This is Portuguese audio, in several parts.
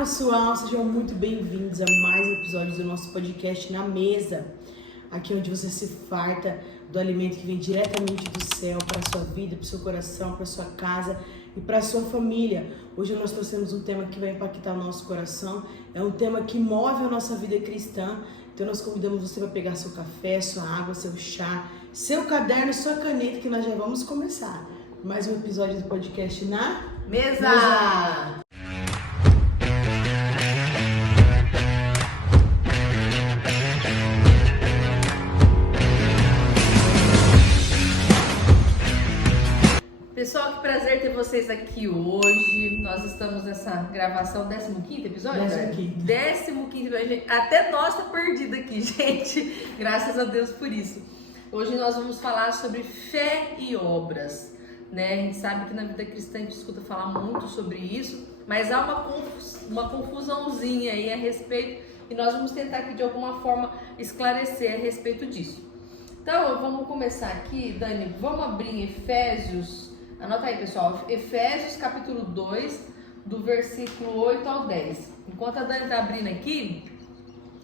pessoal, sejam muito bem-vindos a mais um episódio do nosso podcast Na Mesa. Aqui onde você se farta do alimento que vem diretamente do céu para a sua vida, para o seu coração, para a sua casa e para a sua família. Hoje nós trouxemos um tema que vai impactar o nosso coração, é um tema que move a nossa vida cristã. Então nós convidamos você para pegar seu café, sua água, seu chá, seu caderno, sua caneta, que nós já vamos começar mais um episódio do podcast Na Mesa! Pessoal, que prazer ter vocês aqui hoje. Nós estamos nessa gravação 15º episódio? 15º episódio. Até nós tá perdido aqui, gente. Graças a Deus por isso. Hoje nós vamos falar sobre fé e obras, né? A gente sabe que na vida cristã a gente escuta falar muito sobre isso, mas há uma confusãozinha aí a respeito, e nós vamos tentar aqui de alguma forma esclarecer a respeito disso. Então, vamos começar aqui, Dani, vamos abrir em Efésios. Anota aí, pessoal, Efésios capítulo 2, do versículo 8 ao 10. Enquanto a Dani tá abrindo aqui,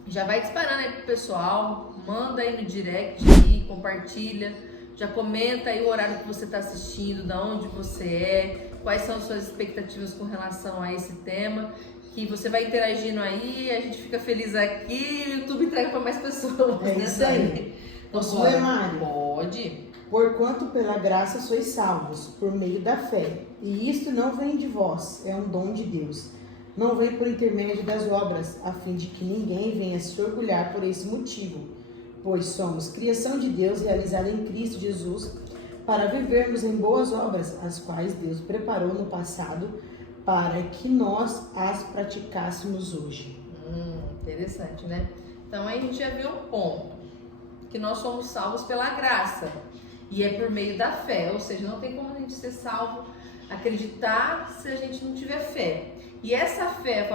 já vai disparando aí pro pessoal, manda aí no direct aí, compartilha, já comenta aí o horário que você tá assistindo, da onde você é, quais são as suas expectativas com relação a esse tema, que você vai interagindo aí, a gente fica feliz aqui e o YouTube entrega para mais pessoas. É isso aí. Posso ler, Mari? Pode. Porquanto pela graça sois salvos, por meio da fé. E isto não vem de vós, é um dom de Deus. Não vem por intermédio das obras, a fim de que ninguém venha se orgulhar por esse motivo. Pois somos criação de Deus realizada em Cristo Jesus, para vivermos em boas obras, as quais Deus preparou no passado, para que nós as praticássemos hoje. Interessante, né? Então aí a gente já viu um ponto, que nós somos salvos pela graça. E é por meio da fé, ou seja, não tem como a gente ser salvo, acreditar se a gente não tiver fé. E essa fé,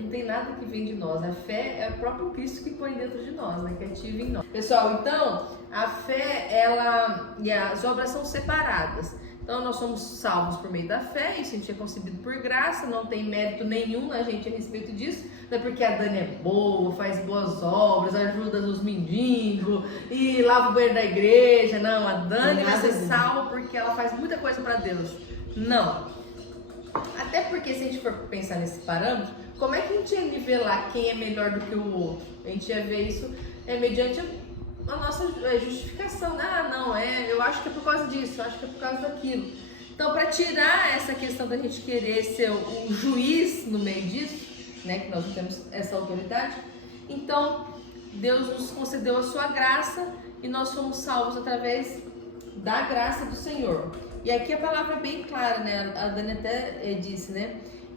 não tem nada que vem de nós, a fé é o próprio Cristo que põe dentro de nós, né, que ativa em nós. Pessoal, então, a fé, ela e as obras são separadas. Então, nós somos salvos por meio da fé, isso a gente é concebido por graça, não tem mérito nenhum na gente a respeito disso, não é porque a Dani é boa, faz boas obras, ajuda os mendigos e lava o banheiro da igreja. Não, a Dani vai ser salva porque ela faz muita coisa para Deus. Não. Até porque se a gente for pensar nesse parâmetro, como é que a gente ia nivelar quem é melhor do que o outro? A gente ia ver isso mediante a nossa justificação, né? Eu acho que é por causa disso, eu acho que é por causa daquilo. Então, para tirar essa questão da gente querer ser o juiz no meio disso, né, que nós não temos essa autoridade, então Deus nos concedeu a sua graça e nós fomos salvos através da graça do Senhor. E aqui a palavra é bem clara, né? A Dani até disse, né?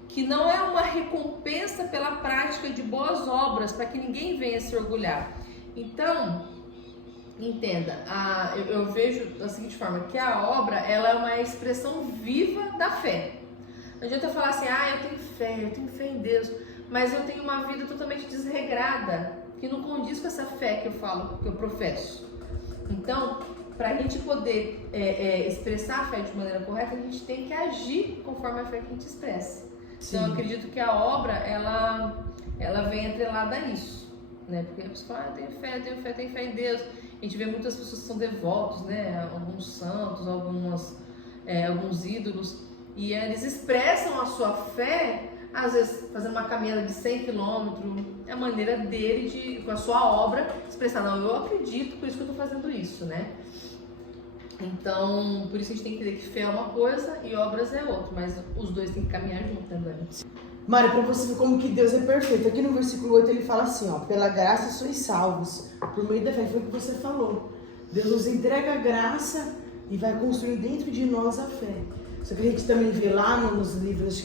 Que não é uma recompensa pela prática de boas obras, para que ninguém venha se orgulhar. Então, entenda, eu vejo da seguinte forma, que a obra, ela é uma expressão viva da fé. Não adianta falar assim, eu tenho fé em Deus, mas eu tenho uma vida totalmente desregrada, que não condiz com essa fé que eu falo, que eu professo. Então, para a gente poder expressar a fé de maneira correta, a gente tem que agir conforme a fé que a gente expressa. Sim. Então, eu acredito que a obra, ela vem atrelada a isso, né? Porque a pessoa fala, eu tenho fé em Deus. A gente vê muitas pessoas que são devotos, né? Alguns santos, alguns ídolos, e eles expressam a sua fé, às vezes fazendo uma caminhada de 100 km, é a maneira dele com a sua obra, expressar, não, eu acredito, por isso que eu estou fazendo isso, né? Então, por isso a gente tem que entender que fé é uma coisa e obras é outra, mas os dois têm que caminhar juntos, né? Mário, para você ver como que Deus é perfeito, aqui no versículo 8 ele fala assim, ó, pela graça sois salvos, por meio da fé, foi o que você falou. Deus nos entrega a graça e vai construir dentro de nós a fé. Só que a gente também vê lá nos livros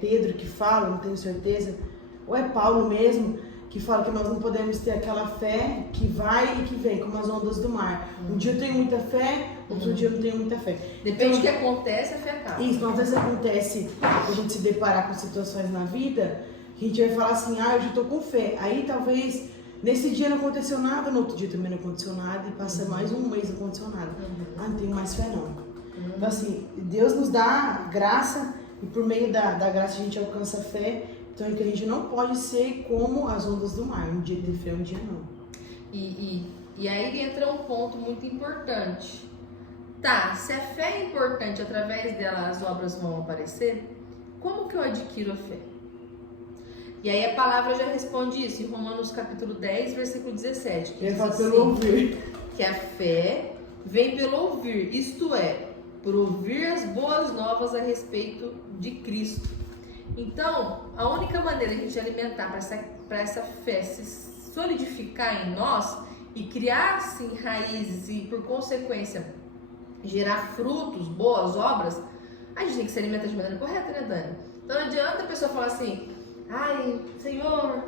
Pedro que fala, não tenho certeza, ou é Paulo mesmo, que fala que nós não podemos ter aquela fé que vai e que vem, como as ondas do mar. Um dia eu tenho muita fé, outro dia eu não tenho muita fé. Depende do que acontece, a fé acaba. Isso, às vezes acontece, a gente se deparar com situações na vida, que a gente vai falar assim, eu já estou com fé. Aí talvez nesse dia não aconteceu nada, no outro dia também não aconteceu nada, e passa mais um mês não aconteceu nada. Não tenho mais fé não. Então assim, Deus nos dá graça e por meio da graça a gente alcança a fé. Então é que a gente não pode ser como as ondas do mar, um dia ter fé, um dia não. E aí entra um ponto muito importante. Tá, se a fé é importante, através dela as obras vão aparecer, como que eu adquiro a fé? E aí a palavra já responde isso em Romanos capítulo 10, versículo 17. Que ele fala assim, pelo ouvir. Que a fé vem pelo ouvir, isto é, por ouvir as boas novas a respeito de Cristo. Então, a única maneira de a gente alimentar para essa fé se solidificar em nós e criar assim raízes e por consequência gerar frutos, boas obras, a gente tem que se alimentar de maneira correta, né, Dani? Então não adianta a pessoa falar assim: ai, Senhor,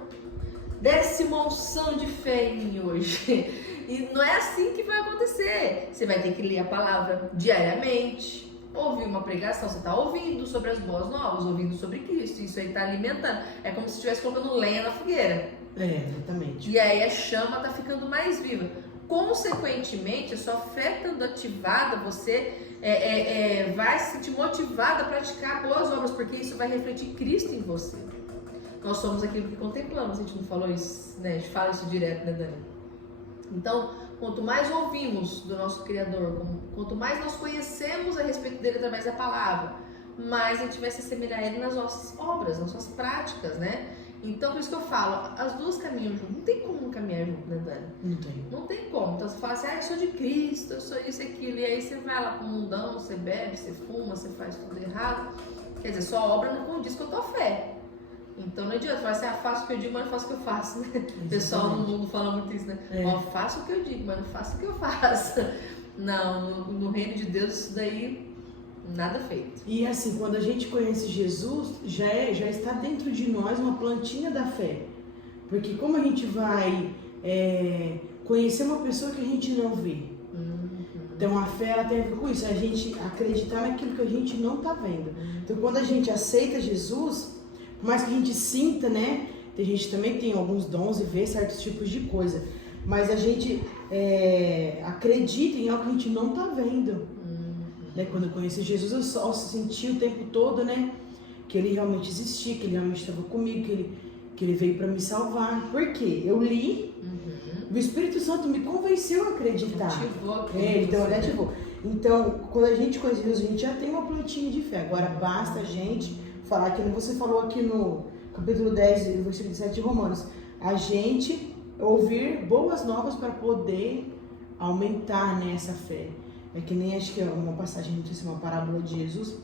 desce uma unção de fé em mim hoje. E não é assim que vai acontecer. Você vai ter que ler a palavra diariamente, ouvir uma pregação, você está ouvindo sobre as boas novas, ouvindo sobre Cristo, isso aí está alimentando. É como se estivesse colocando lenha na fogueira. Exatamente. E aí a chama está ficando mais viva. Consequentemente, a sua fé estando ativada, você vai se sentir motivado a praticar boas obras, porque isso vai refletir Cristo em você. Nós somos aquilo que contemplamos, a gente não falou isso, né? A gente fala isso direto, né, Dani? Então, quanto mais ouvimos do nosso Criador, quanto mais nós conhecemos a respeito dele através da palavra, mais a gente vai se assemelhar a ele nas nossas obras, nas nossas práticas, né? Então, por isso que eu falo, as duas caminham junto. Não tem como não caminhar junto, né, Dani? Não tem. Não tem como. Então, você fala assim, eu sou de Cristo, eu sou isso e aquilo. E aí você vai lá pro mundão, você bebe, você fuma, você faz tudo errado. Quer dizer, sua obra não condiz com a tua fé. Então, não adianta falar assim, faço o que eu digo, mas não faço o que eu faço, né? O pessoal no mundo fala muito isso, né? Faço o que eu digo, mas não faço o que eu faço. Não, no reino de Deus, isso daí, nada feito. E assim, quando a gente conhece Jesus, já está dentro de nós uma plantinha da fé. Porque como a gente vai conhecer uma pessoa que a gente não vê. Então a fé ela tem a ver com isso, a gente acreditar naquilo que a gente não está vendo. Então quando a gente aceita Jesus, por mais que a gente sinta, né? A gente também tem alguns dons e vê certos tipos de coisa. Mas a gente acredita em algo que a gente não está vendo. Né? Quando eu conheci Jesus, eu só senti o tempo todo, né? Que ele realmente existia, que ele realmente estava comigo, que ele veio para me salvar. Por quê? Eu li, o Espírito Santo me convenceu a acreditar. Então ele ativou. Então, quando a gente conhece Jesus, a gente já tem uma plantinha de fé. Agora basta a gente falar, que você falou aqui no capítulo 10, versículo 17 de Romanos, a gente ouvir boas novas para poder aumentar nessa fé. É que nem, acho que é uma passagem, não sei se é uma parábola de Jesus,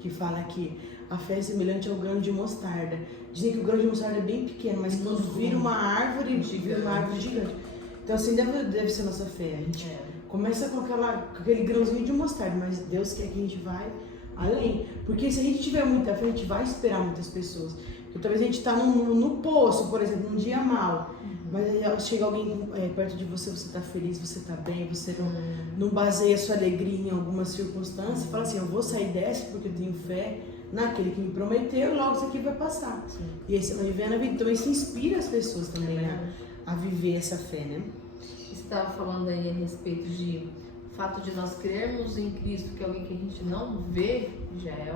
que fala que a fé é semelhante ao grão de mostarda. Dizem que o grão de mostarda é bem pequeno, mas quando vira uma árvore, vira uma árvore gigante. Então assim deve ser a nossa fé. A gente começa com aquele grãozinho de mostarda, mas Deus quer que a gente vai além. Porque se a gente tiver muita fé, a gente vai esperar muitas pessoas. Porque talvez a gente está no poço, por exemplo, num dia mal. Mas aí chega alguém perto de você, você está feliz, você está bem, você não baseia a sua alegria em algumas circunstâncias. Fala assim, eu vou sair dessa porque eu tenho fé naquele que me prometeu e logo isso aqui vai passar. Sim. E aí você vai viver na vida. Então isso inspira as pessoas também a viver essa fé, né? Você estava falando aí a respeito de o fato de nós crermos em Cristo, que é alguém que a gente não vê, já é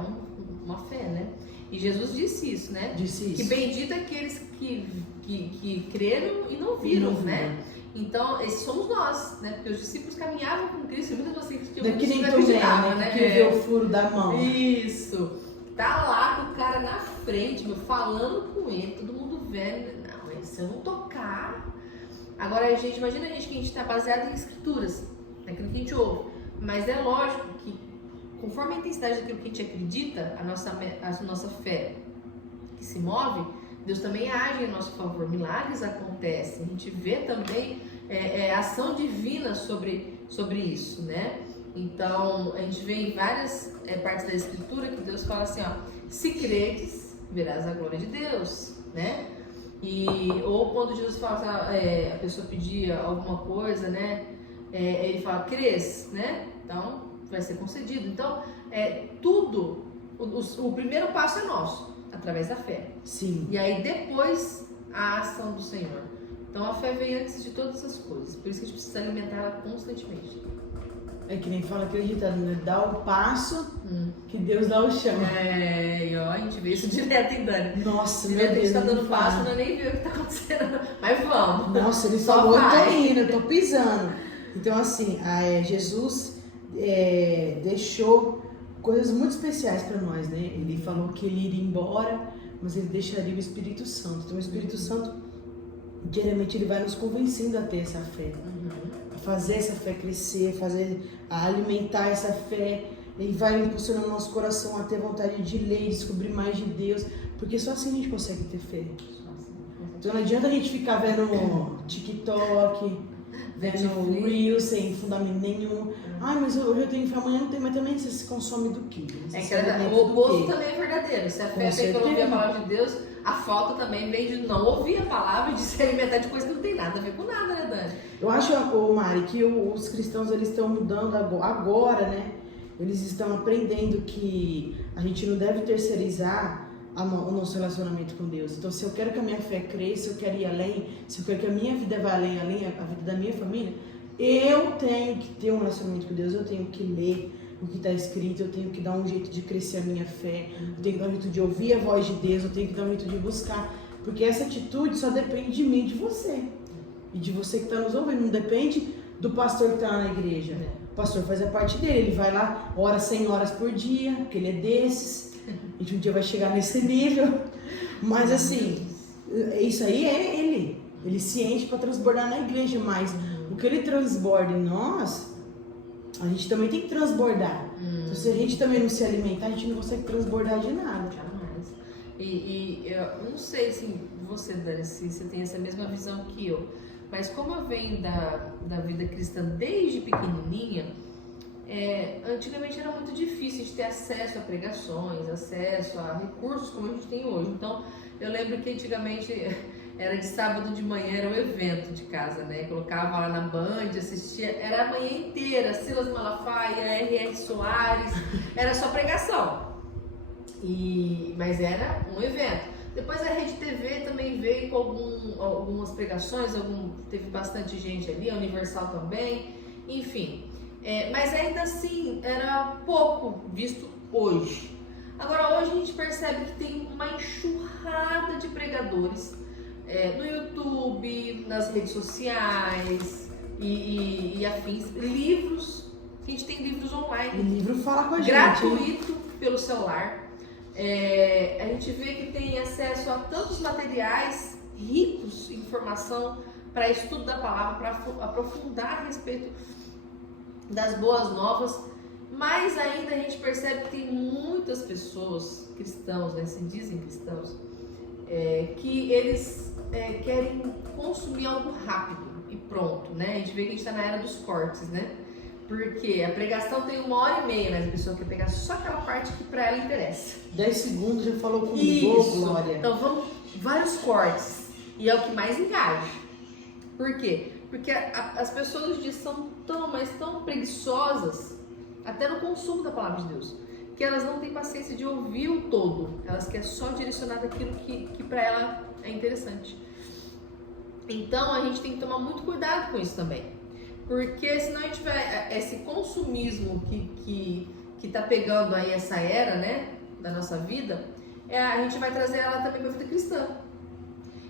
uma fé, né? E Jesus disse isso, né? Disse isso. Que bendito aqueles que creram e não viram, né? Então, esses somos nós, né? Porque os discípulos caminhavam com Cristo e muitas vezes que nem Tomé, né? Que vê o furo da mão. Isso. Tá lá com o cara na frente, falando com ele, todo mundo vendo. Não, mas se eu não tocar... Agora, gente, imagina a gente que a gente está baseado em escrituras, naquilo que a gente ouve. Mas é lógico que, conforme a intensidade daquilo que a gente acredita, a nossa fé que se move, Deus também age em nosso favor. Milagres acontecem. A gente vê também ação divina sobre isso, né? Então, a gente vê em várias partes da Escritura que Deus fala assim, ó, se credes, verás a glória de Deus, né? Ou quando Jesus fala, a pessoa pedia alguma coisa, né? Ele fala, crês, né? Então, vai ser concedido. Então, tudo, o primeiro passo é nosso, através da fé. Sim. E aí, depois, a ação do Senhor. Então, a fé vem antes de todas essas coisas. Por isso que a gente precisa alimentar ela constantemente. É que nem fala acreditando, né? Dá o passo que Deus dá o chão. E ó, a gente vê isso direto, hein, Dani? Nossa, meu Direto a Deus. gente tá não dando fala. passo, não nem viu o que tá acontecendo. Mas vamos. Nossa, ele Só falou, eu tô vai. indo, eu tô pisando. Então, assim, Jesus deixou coisas muito especiais para nós, né? Ele falou que ele iria embora, mas ele deixaria o Espírito Santo. Então, o Espírito Santo, diariamente, ele vai nos convencendo a ter essa fé. A fazer essa fé crescer, a alimentar essa fé. Ele vai impulsionando o nosso coração a ter vontade de ler, descobrir mais de Deus. Porque só assim a gente consegue ter fé. Então não adianta a gente ficar vendo TikTok, vendo Reels sem fundamento nenhum. Ai, mas hoje eu tenho fé, amanhã não tem, mas também você se consome do quê? O oposto também é verdadeiro. Se a fé vem pelo ouvir a palavra de Deus, a falta também vem de não ouvir a palavra e de se alimentar de coisa que não tem nada a ver com nada, né, Dani? Eu acho, Mari, que os cristãos eles estão mudando agora, né? Eles estão aprendendo que a gente não deve terceirizar o nosso relacionamento com Deus. Então, se eu quero que a minha fé cresça, se eu quero ir além, se eu quero que a minha vida vá além a vida da minha família, eu tenho que ter um relacionamento com Deus, eu tenho que ler o que está escrito, eu tenho que dar um jeito de crescer a minha fé, eu tenho que dar um jeito de ouvir a voz de Deus, eu tenho que dar um jeito de buscar, porque essa atitude só depende de mim e de você. E de você que está nos ouvindo, não depende do pastor que está na igreja. O pastor faz a parte dele, ele vai lá, ora 100 horas por dia, porque ele é desses. A gente um dia vai chegar nesse nível. Mas assim, isso aí é ele. Ele se enche para transbordar na igreja, mas o que ele transborda em nós, a gente também tem que transbordar. Então, se a gente também não se alimentar, a gente não consegue transbordar de nada. Jamais. E eu não sei assim, você, Dani, se você tem essa mesma visão que eu, mas como eu venho da vida cristã desde pequenininha, antigamente era muito difícil de ter acesso a pregações, acesso a recursos como a gente tem hoje. Então, eu lembro que antigamente era de sábado de manhã, era um evento de casa, né? Colocava lá na Band, assistia, era a manhã inteira, Silas Malafaia, R.R. Soares, era só pregação. Mas era um evento. Depois a Rede TV também veio com algumas pregações, teve bastante gente ali, a Universal também, enfim. Mas ainda assim era pouco visto hoje. Agora hoje a gente percebe que tem uma enxurrada de pregadores no YouTube, nas redes sociais e afins, livros, a gente tem livros online. O livro fala com a gente. Gratuito pelo celular. A gente vê que tem acesso a tantos materiais ricos em informação para estudo da palavra, para aprofundar a respeito das boas novas, mas ainda a gente percebe que tem muitas pessoas, cristãos, né, se dizem cristãos, que eles querem consumir algo rápido e pronto, né? A gente vê que a gente está na era dos cortes, né? Porque a pregação tem 1h30, mas a pessoa quer pegar só aquela parte que para ela interessa. 10 segundos já falou com Isso. Glória. Então vamos, vários cortes. E é o que mais engaja. Por quê? Porque as pessoas hoje em dia são tão preguiçosas, até no consumo da palavra de Deus, que elas não têm paciência de ouvir o todo. Elas querem só direcionar daquilo que para ela é interessante. Então a gente tem que tomar muito cuidado com isso também. Porque senão a gente vai, esse consumismo que tá pegando aí essa era, né, da nossa vida, a gente vai trazer ela também para a vida cristã.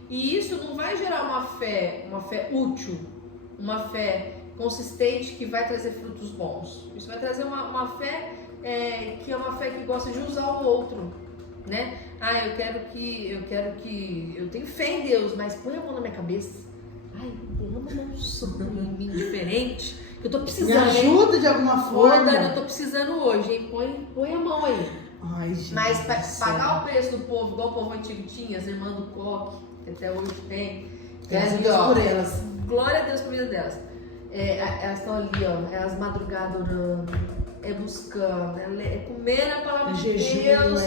E isso não vai gerar uma fé útil, uma fé consistente que vai trazer frutos bons. Isso vai trazer uma fé que é uma fé que gosta de usar o outro, né? Eu tenho fé em Deus, mas põe a mão na minha cabeça. Ai, derrama uma unção em mim diferente, que eu tô precisando. Me ajuda de alguma forma. Dani, eu tô precisando hoje, hein? Põe a mão aí. Ai, gente. Mas pagar o preço do povo, igual o povo antigo tinha, as irmãs do coque, que até hoje tem. Graças a Deus por elas. Glória a Deus por vida delas. Elas estão ali, ó, elas madrugadas orando, buscando, comendo a palavra de Deus,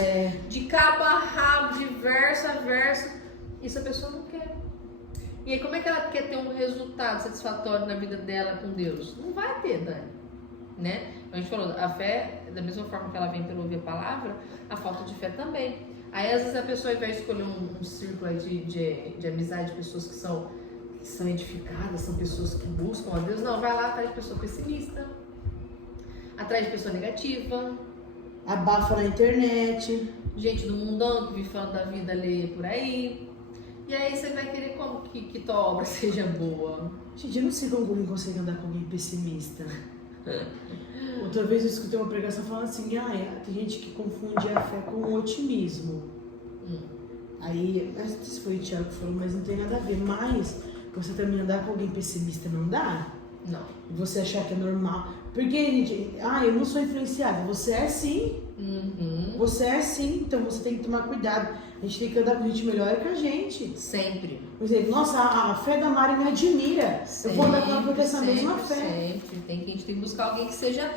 de cabo a rabo, de verso a verso. Isso a pessoa não quer. E aí, como é que ela quer ter um resultado satisfatório na vida dela com Deus? Não vai ter, Dani, né? A gente falou, a fé, da mesma forma que ela vem pelo ouvir a palavra, a falta de fé também. Aí, às vezes, a pessoa, ao invés de escolher um círculo aí de amizade, de pessoas que são edificadas, são pessoas que buscam a Deus, não, vai lá, tá de pessoa pessimista, atrás de pessoa negativa, Abafa na internet. gente do mundão que vive falando da vida alheia por aí. E aí você vai querer como que tua obra seja boa. Gente, eu não sei como alguém consegue andar com alguém pessimista. Outra vez eu escutei uma pregação falando assim, tem gente que confunde a fé com o otimismo. Aí, não sei se foi o Thiago que falou, mas não tem nada a ver. Mas você também andar com alguém pessimista não dá? Não. Você achar que é normal. Porque, gente, eu não sou influenciada. Você é sim. Você é sim, então você tem que tomar cuidado. A gente tem que andar com gente melhor que a gente. Sempre. Por exemplo, nossa, a fé da Mari me admira. Eu vou andar com ela por essa mesma fé. Sempre. A gente tem que buscar alguém que seja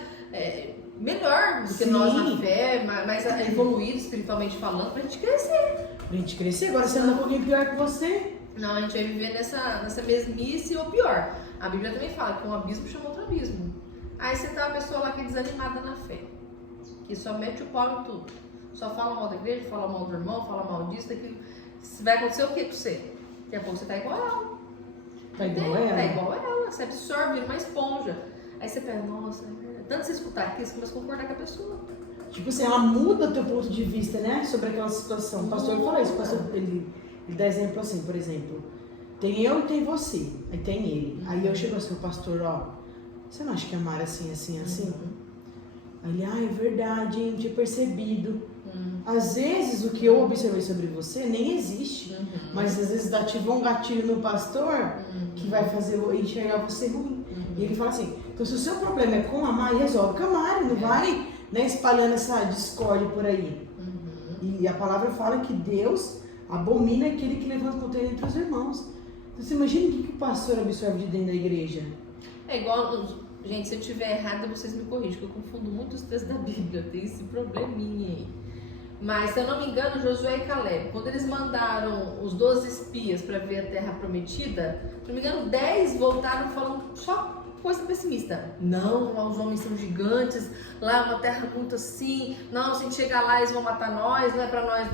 melhor do que Sim. nós na fé, mais evoluído espiritualmente falando, pra gente crescer. Pra gente crescer. Agora você anda com alguém pior que você. Não, a gente vai viver nessa mesmice ou pior. A Bíblia também fala que um abismo chama outro abismo. Aí você tá uma pessoa lá que é desanimada na fé, que só mete o pau em tudo. Só fala mal da igreja, fala mal do irmão, fala mal disso, daquilo. Vai acontecer o que com você? Daqui a pouco você tá igual ela. Tá igual ela? Tá igual ela. Você absorve uma esponja. Aí você pensa, nossa, tanto você escutar aqui, você começa a concordar com a pessoa. Tipo assim, ela muda teu ponto de vista, né? Sobre aquela situação. O pastor falou isso. O pastor, ele dá exemplo assim, por exemplo. Tem eu e tem você. Aí tem ele. Aí eu chego assim, o pastor, você não acha que amar assim, assim, assim? Aí ele, é verdade, hein? Não tinha percebido. Às vezes o que eu observei sobre você nem existe. Mas às vezes ativa um gatilho no pastor que vai fazer eu enxergar você ruim. E ele fala assim, então se o seu problema é com amar, resolve com amar, não vai espalhando essa discórdia por aí. E a palavra fala que Deus abomina aquele que levanta conteúdo entre os irmãos. Então você imagina o que o pastor absorve de dentro da igreja? É igual, gente, se eu estiver errada, vocês me corrigem, que eu confundo muito os textos da Bíblia, tem esse probleminha aí. Mas, se eu não me engano, Josué e Caleb, quando eles mandaram os 12 espias para ver a terra prometida, se não me engano, 10 voltaram falando só coisa pessimista. Não, lá os homens são gigantes, lá é uma terra muito assim, não, se a gente chegar lá eles vão matar nós, não é para nós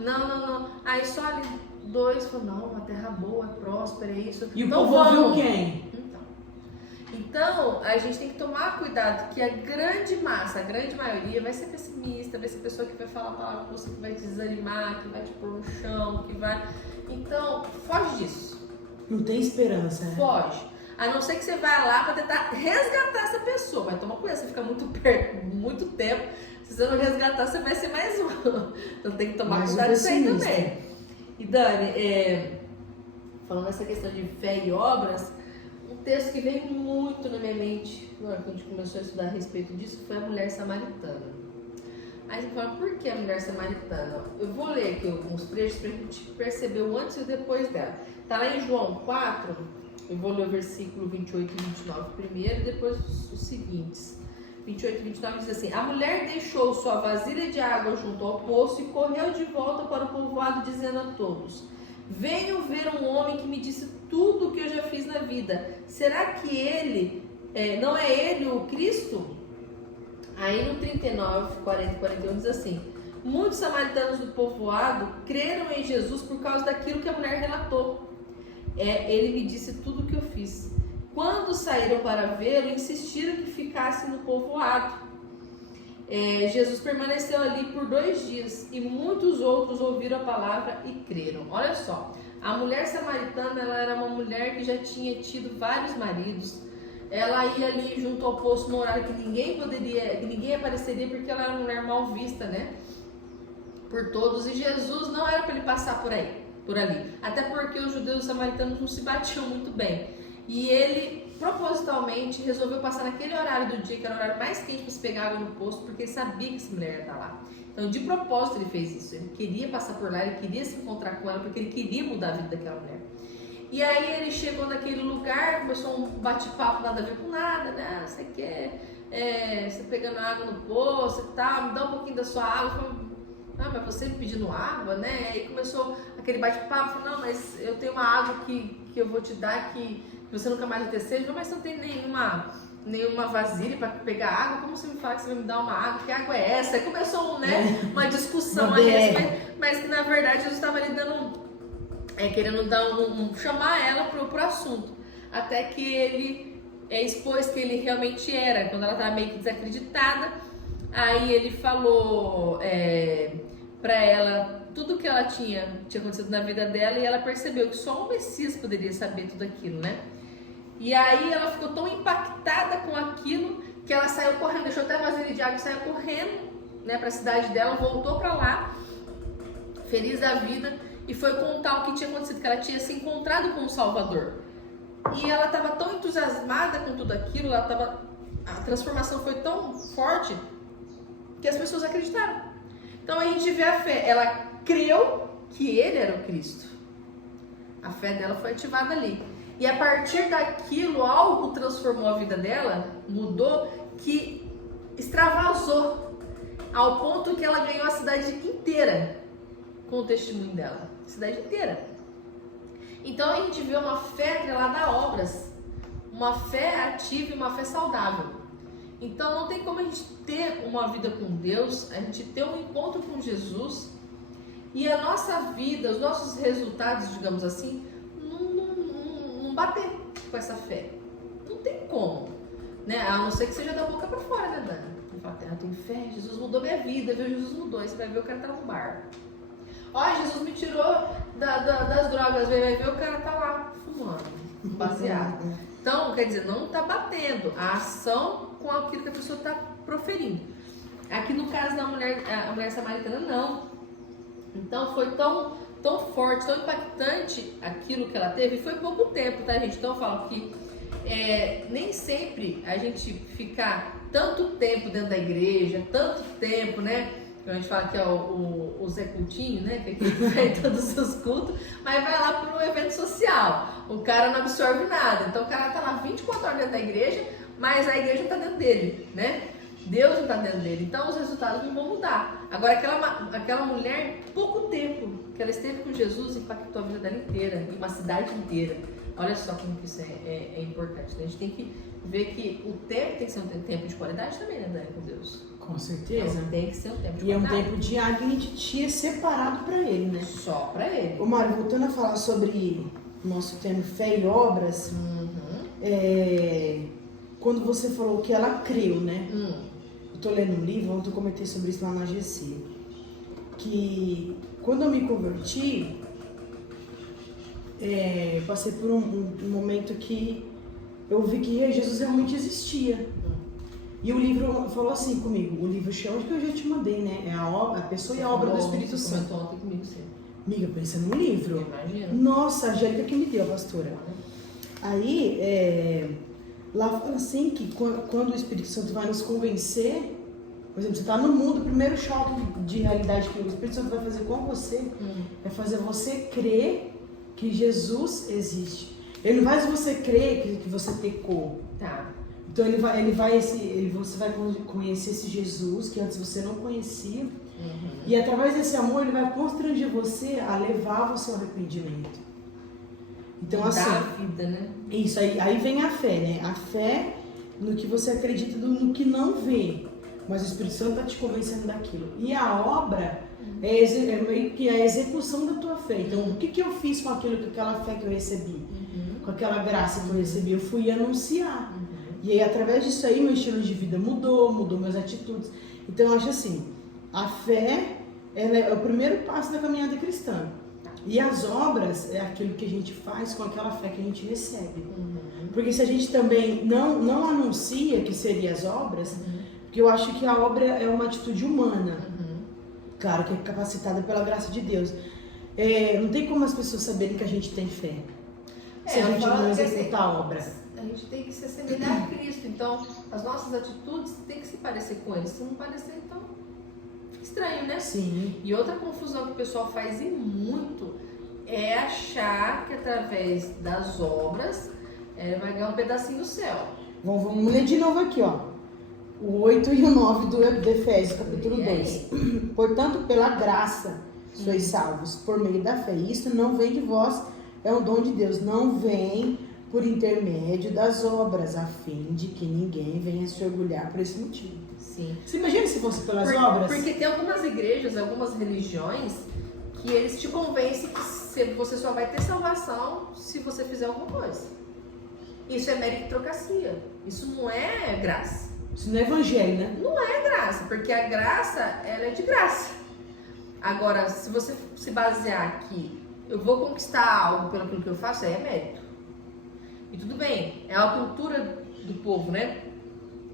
não. Aí só ali 2 falaram, não, uma terra boa, é próspera, é isso. E o não povo ouviu quem? Então, a gente tem que tomar cuidado que a grande massa, a grande maioria vai ser pessimista, vai ser pessoa que vai falar palavra com você, que vai te desanimar, que vai te pôr no chão, que vai... Então, foge disso. Não tem esperança, né? Foge. A não ser que você vá lá para tentar resgatar essa pessoa. Mas toma cuidado, você fica muito perto, muito tempo. Se você não resgatar, você vai ser mais um. Então tem que tomar cuidado disso aí também. E Dani, falando nessa questão de fé e obras, um texto que veio muito na minha mente, quando a gente começou a estudar a respeito disso, foi a mulher samaritana. Aí você fala, por que a mulher samaritana? Eu vou ler aqui alguns trechos para a gente perceber o antes e o depois dela. Está lá em João 4, eu vou ler o versículo 28 e 29 primeiro e depois os seguintes. 28 e 29 diz assim, a mulher deixou sua vasilha de água junto ao poço e correu de volta para o povoado dizendo a todos, venham ver um homem que me disse tudo o que eu já fiz na vida. Será que ele, não é ele o Cristo? Aí no 39, 40 e 41 diz assim, muitos samaritanos do povoado creram em Jesus por causa daquilo que a mulher relatou. Ele me disse tudo o que eu fiz. Quando saíram para vê-lo, insistiram que ficasse no povoado. Jesus permaneceu ali por 2 dias e muitos outros ouviram a palavra e creram. Olha só, a mulher samaritana, ela era uma mulher que já tinha tido vários maridos. Ela ia ali junto ao poço no horário que ninguém apareceria, porque ela era uma mulher mal vista, né? Por todos. E Jesus não era para ele passar por ali. Até porque os judeus e os samaritanos não se batiam muito bem. E ele propositalmente resolveu passar naquele horário do dia, que era o horário mais quente para se pegar água no poço, porque ele sabia que essa mulher ia estar lá. Então, de propósito, ele fez isso. Ele queria passar por lá, ele queria se encontrar com ela, porque ele queria mudar a vida daquela mulher. E aí ele chegou naquele lugar, começou um bate-papo nada a ver com nada, né? Você quer, você pegando água no poço e tal, me dá um pouquinho da sua água. Falei, mas você me pedindo água, né? Aí começou aquele bate-papo, falou, não, mas eu tenho uma água que eu vou te dar que você nunca mais vai ter sede. Não, mas você não tem nenhuma vasilha para pegar água, como você me fala que você vai me dar uma água? Que água é essa? Aí começou uma discussão a respeito, mas que na verdade eu estava ali querendo dar chamar ela pro assunto, até que ele expôs que ele realmente era, quando ela estava meio que desacreditada. Aí ele falou para ela tudo que ela tinha acontecido na vida dela, e ela percebeu que só o Messias poderia saber tudo aquilo, né? E aí ela ficou tão impactada com aquilo que ela saiu correndo, deixou até a vasilha de água e saiu correndo, né, para a cidade dela, voltou para lá, feliz da vida, e foi contar o que tinha acontecido, que ela tinha se encontrado com o Salvador. E ela estava tão entusiasmada com tudo aquilo, a transformação foi tão forte que as pessoas acreditaram. Então a gente vê a fé, ela creu que ele era o Cristo. A fé dela foi ativada ali. E a partir daquilo, algo transformou a vida dela, mudou, que extravasou, ao ponto que ela ganhou a cidade inteira com o testemunho dela. A cidade inteira. Então a gente vê uma fé atrelada a obras, uma fé ativa e uma fé saudável. Então não tem como a gente ter uma vida com Deus, a gente ter um encontro com Jesus e a nossa vida, os nossos resultados, digamos assim, não bater com essa fé. Não tem como, né? A não ser que seja da boca para fora, né, Dani? Você fala, eu tenho fé, Jesus mudou minha vida, viu? Jesus mudou. Aí você vai ver o cara tá no bar. Ó, Jesus me tirou das drogas, vai ver o cara tá lá fumando, baseado. Então, quer dizer, não tá batendo a ação com aquilo que a pessoa tá proferindo. Aqui no caso da mulher, a mulher samaritana, não. Então foi tão forte, tão impactante aquilo que ela teve, e foi pouco tempo, tá, gente? Então eu falo que nem sempre a gente ficar tanto tempo dentro da igreja, tanto tempo, né? A gente fala que é o Zé Coutinho, né? Que é quem vai todos os cultos, mas vai lá para um evento social. O cara não absorve nada. Então o cara tá lá 24 horas dentro da igreja, mas a igreja tá dentro dele, né? Deus não tá dentro dele. Então os resultados não vão mudar. Agora aquela mulher, pouco tempo que ela esteve com Jesus, impactou a vida dela inteira, e uma cidade inteira. Olha só como que isso é importante, né? A gente tem que ver que o tempo tem que ser um tempo de qualidade também, né, Dani, com Deus. Com certeza. Então, tem que ser um tempo de qualidade. E é um tempo diário que a gente tinha separado para ele, né? Só para ele. Ô Mário, voltando a falar sobre o nosso tema fé e obras, quando você falou que ela creu, né? Eu tô lendo um livro, ontem eu comentei sobre isso lá na GC, que quando eu me converti, passei por um momento que eu vi que Jesus realmente existia. E o livro falou assim comigo, o livro cheio que eu já te mandei, né? É a pessoa e a obra do Espírito Santo. Você comentou ontem comigo, sim. Amiga, pensa no livro. Imagina. Nossa, a Angélica que me deu, pastora. Aí, lá fala assim que quando o Espírito Santo vai nos convencer, por exemplo, você está no mundo, o primeiro choque de realidade que o Espírito Santo vai fazer com você é fazer você crer que Jesus existe. Ele não faz você crer que você pecou. Tá. Então você vai conhecer esse Jesus que antes você não conhecia. E através desse amor ele vai constranger você a levar você ao arrependimento. Então assim, da vida, né? Isso aí vem a fé, né? A fé no que você acredita, no que não vê. Mas o Espírito Santo está te convencendo daquilo. E a obra é meio que a execução da tua fé. Então, o que eu fiz com aquela fé que eu recebi? Com aquela graça que eu recebi? Eu fui anunciar. E aí, através disso aí, meu estilo de vida mudou minhas atitudes. Então, eu acho assim, a fé ela é o primeiro passo da caminhada cristã. E as obras é aquilo que a gente faz com aquela fé que a gente recebe. Porque se a gente também não anuncia que seriam as obras, porque eu acho que a obra é uma atitude humana. Claro que é capacitada pela graça de Deus. Não tem como as pessoas saberem que a gente tem fé. Se a gente não executar a obra. A gente tem que se assemelhar a Cristo. Então, as nossas atitudes têm que se parecer com Ele. Se não parecer, então fica estranho, né? Sim. E outra confusão que o pessoal faz e muito é achar que através das obras vai ganhar um pedacinho do céu. Vamos ler de novo aqui, ó. O 8 e o 9 do Efésios, capítulo 2. Portanto, pela graça sois salvos por meio da fé. Isso não vem de vós, é um dom de Deus. Não vem por intermédio das obras, a fim de que ninguém venha se orgulhar por esse motivo. Sim. Você imagina se fosse pelas obras? Porque tem algumas igrejas, algumas religiões, que eles te convencem que você só vai ter salvação se você fizer alguma coisa. Isso é meritocracia. Isso não é graça. Isso não é evangelho, né? Não é graça, porque a graça, ela é de graça. Agora, se você se basear que eu vou conquistar algo pelo aquilo que eu faço, aí é mérito. E tudo bem, é uma cultura do povo, né?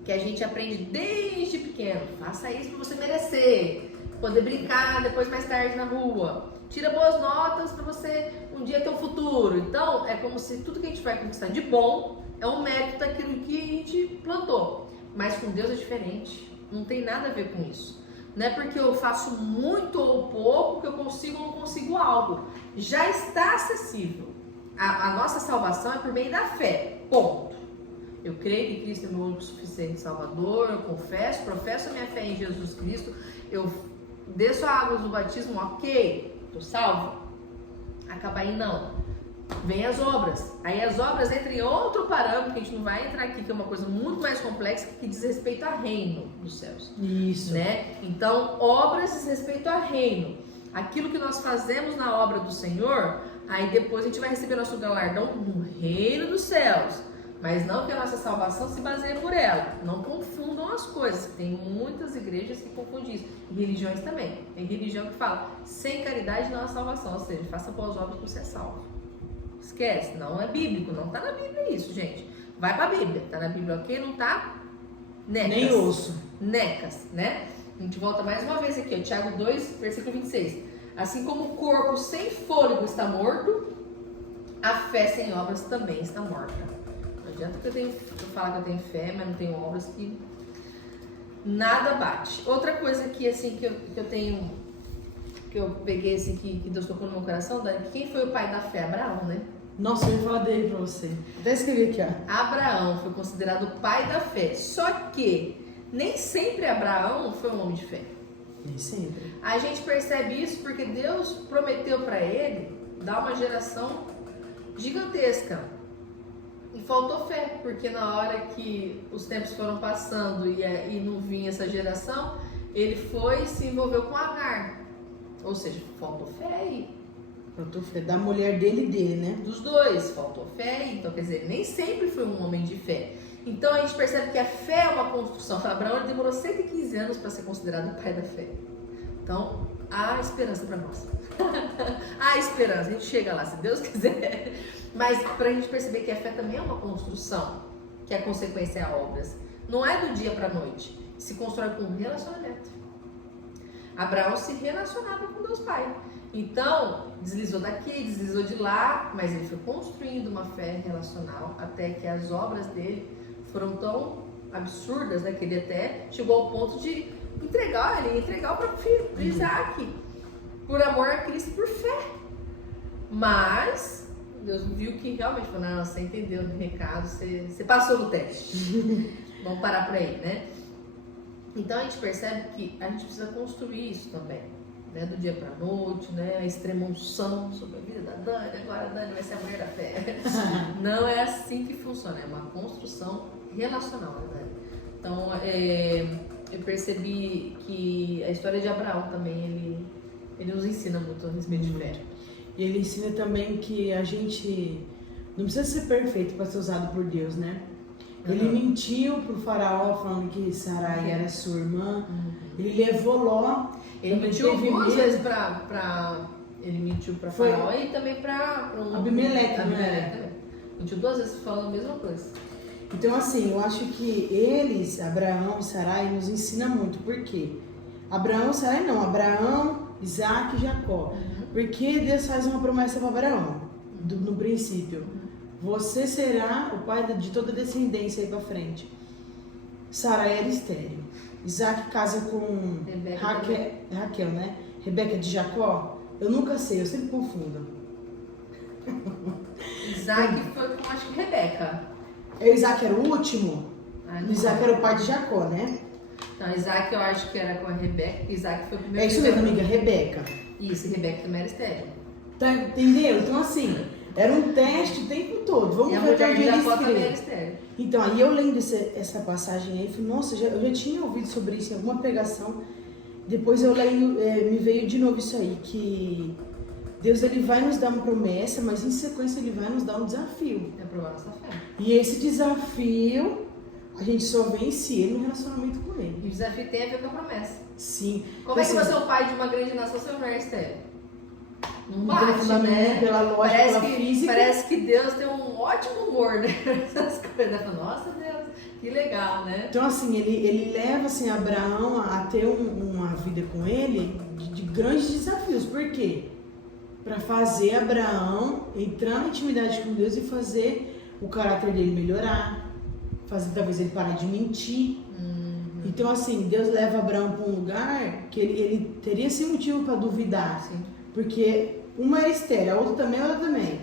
Que a gente aprende desde pequeno. Faça isso pra você merecer. Poder brincar depois mais tarde na rua. Tira boas notas pra você um dia ter um futuro. Então, é como se tudo que a gente vai conquistar de bom é um mérito daquilo que a gente plantou. Mas com Deus é diferente. Não tem nada a ver com isso. Não é porque eu faço muito ou pouco que eu consigo ou não consigo algo. Já está acessível. A nossa salvação é por meio da fé. Ponto. Eu creio que Cristo é meu único suficiente Salvador. Eu confesso, professo a minha fé em Jesus Cristo. Eu desço a água do batismo, ok. Estou salvo. Acaba aí não. Vem as obras. Aí as obras entram em outro parâmetro que a gente não vai entrar aqui, que é uma coisa muito mais complexa, que diz respeito a reino dos céus. Isso. Né? Então, obras diz respeito a reino. Aquilo que nós fazemos na obra do Senhor, aí depois a gente vai receber nosso galardão no reino dos céus. Mas não que a nossa salvação se baseie por ela. Não confundam as coisas. Tem muitas igrejas que confundem isso. E religiões também. Tem religião que fala, sem caridade não há salvação. Ou seja, faça boas obras para ser salvo. Esquece, não é bíblico. Não está na Bíblia isso, gente. Vai para a Bíblia. Está na Bíblia, ok? Não está? Necas. Nem ouço. Necas, né? A gente volta mais uma vez aqui, ó, Tiago 2, versículo 26. Assim como o corpo sem fôlego está morto, a fé sem obras também está morta. Não adianta que eu falar que eu tenho fé, mas não tenho obras, que nada bate. Outra coisa que, assim, que eu tenho, que eu peguei, assim, que Deus tocou no meu coração, Dani, quem foi o pai da fé? Abraão, né? Nossa, eu ia falar dele pra você. Até escrevi aqui, ó. Abraão foi considerado o pai da fé. Só que nem sempre Abraão foi um homem de fé. Nem sempre. A gente percebe isso porque Deus prometeu para ele dar uma geração gigantesca. E faltou fé, porque na hora que os tempos foram passando e não vinha essa geração, ele foi e se envolveu com Agar. Ou seja, faltou fé aí. Faltou fé da mulher dele e dele, né? Dos dois, faltou fé. Então, quer dizer, nem sempre foi um homem de fé. Então, a gente percebe que a fé é uma construção. Abraão demorou 115 anos para ser considerado o pai da fé. Então, há esperança para nós. Há esperança, a gente chega lá, se Deus quiser. Mas para a gente perceber que a fé também é uma construção, que a consequência é obras. Não é do dia para a noite. Se constrói com um relacionamento. Abraão se relacionava com Deus Pai. Então, deslizou daqui, deslizou de lá, mas ele foi construindo uma fé relacional até que as obras dele foram tão absurdas, né, que ele até chegou ao ponto de entregar o próprio filho, para Isaac, por amor a Cristo e por fé. Mas Deus viu que realmente falou, não, você entendeu o recado, você passou no teste. Vamos parar por aí, né? Então a gente percebe que a gente precisa construir isso também, né? Do dia para noite, né? A extrema unção sobre a vida da Dani, agora a Dani vai ser a mulher da fé. Não é assim que funciona, é uma construção relacional, né, Dani? Então, eu percebi que a história de Abraão também, ele nos ensina muito a respeito de fé. E ele ensina também que a gente não precisa ser perfeito para ser usado por Deus, né? Ele mentiu pro faraó falando que Sarai era sua irmã. Ele levou Ló. Ele mentiu duas vezes ele mentiu para faraó e também para Abimeleque, né? Mentiu duas vezes falando a mesma coisa. Então, assim, eu acho que eles, Abraão e Sarai, nos ensina muito. Por quê? Abraão e Sarai não. Abraão, Isaac e Jacó. Porque Deus faz uma promessa para Abraão, no princípio. Você será o pai de toda a descendência aí para frente. Sarai era estéril. Isaac casa com Raquel, né? Rebeca de Jacó. Eu nunca sei, eu sempre confundo. Isaac foi com, acho que Rebeca. Isaac era o último? Isaac era o pai de Jacó, né? Não, Isaac eu acho que era com a Rebeca, porque Isaac foi o primeiro. É isso mesmo, amiga, Rebeca. Isso, e Rebeca também era estéril. Tá, entendeu? Então, assim, era um teste o tempo todo. Vamos ver até onde ele escreve. Então, aí eu lendo essa passagem aí, falei, nossa, eu já tinha ouvido sobre isso em alguma pregação. Depois eu leio, me veio de novo isso aí, que Deus ele vai nos dar uma promessa, mas em sequência ele vai nos dar um desafio. É provar nossa fé. E esse desafio, a gente só vence ele no relacionamento com ele. E o desafio tem a ver com a promessa. Sim. Como é que Assim, você é o pai de uma grande nação, seu mulher estéril? Não Não bate, tem fundamento, né? pela lógica, pela física. Parece que Deus tem um ótimo humor, né? Essas coisas. Nossa, Deus, que legal, né? Então, assim, ele leva assim, Abraão a ter uma vida com ele de grandes desafios. Por quê? Para fazer Abraão entrar na intimidade com Deus e fazer o caráter dele melhorar. Fazer talvez ele parar de mentir. Então, assim, Deus leva Abraão para um lugar que ele teria esse motivo para duvidar. Sim. Porque uma era estéril, a outra também.